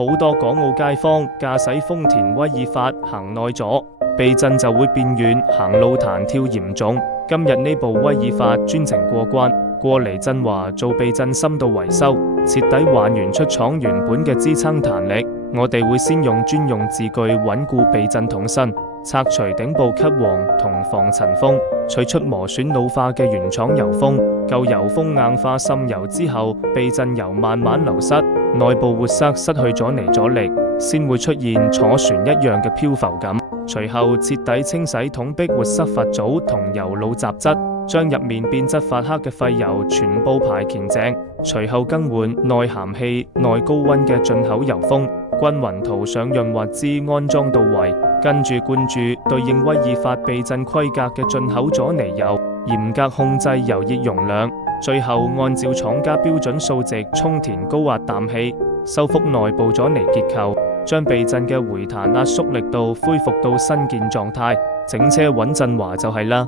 好多港澳街坊駕駛豐田威爾法行耐咗，避震就會變軟，行路彈跳嚴重。今日呢部威爾法專程過關，過嚟振華做避震深度維修，徹底還原出廠原本嘅支撐彈力。我哋會先用專用字具穩固避震筒身，拆除頂部漆黃同防塵封，取出磨損老化嘅原廠油封。舊油封硬化滲油之後，避震油慢慢流失，內部活塞失去咗離阻力，先會出現坐船一樣嘅漂浮感。隨後徹底清洗筒壁活塞閥組同油路雜質，將入面變質發黑嘅廢油全部排乾淨。隨後更換內涵氣、內高溫嘅進口油封，均勻塗上潤滑劑，安裝到位。跟住灌注對應威爾法避震規格嘅進口阻尼油，嚴格控制油熱容量。最後按照廠家標準數值充填高壓氮氣，修復內部阻尼結構，將避震嘅回彈壓縮力度恢復到新建狀態。整車穩振華就係啦。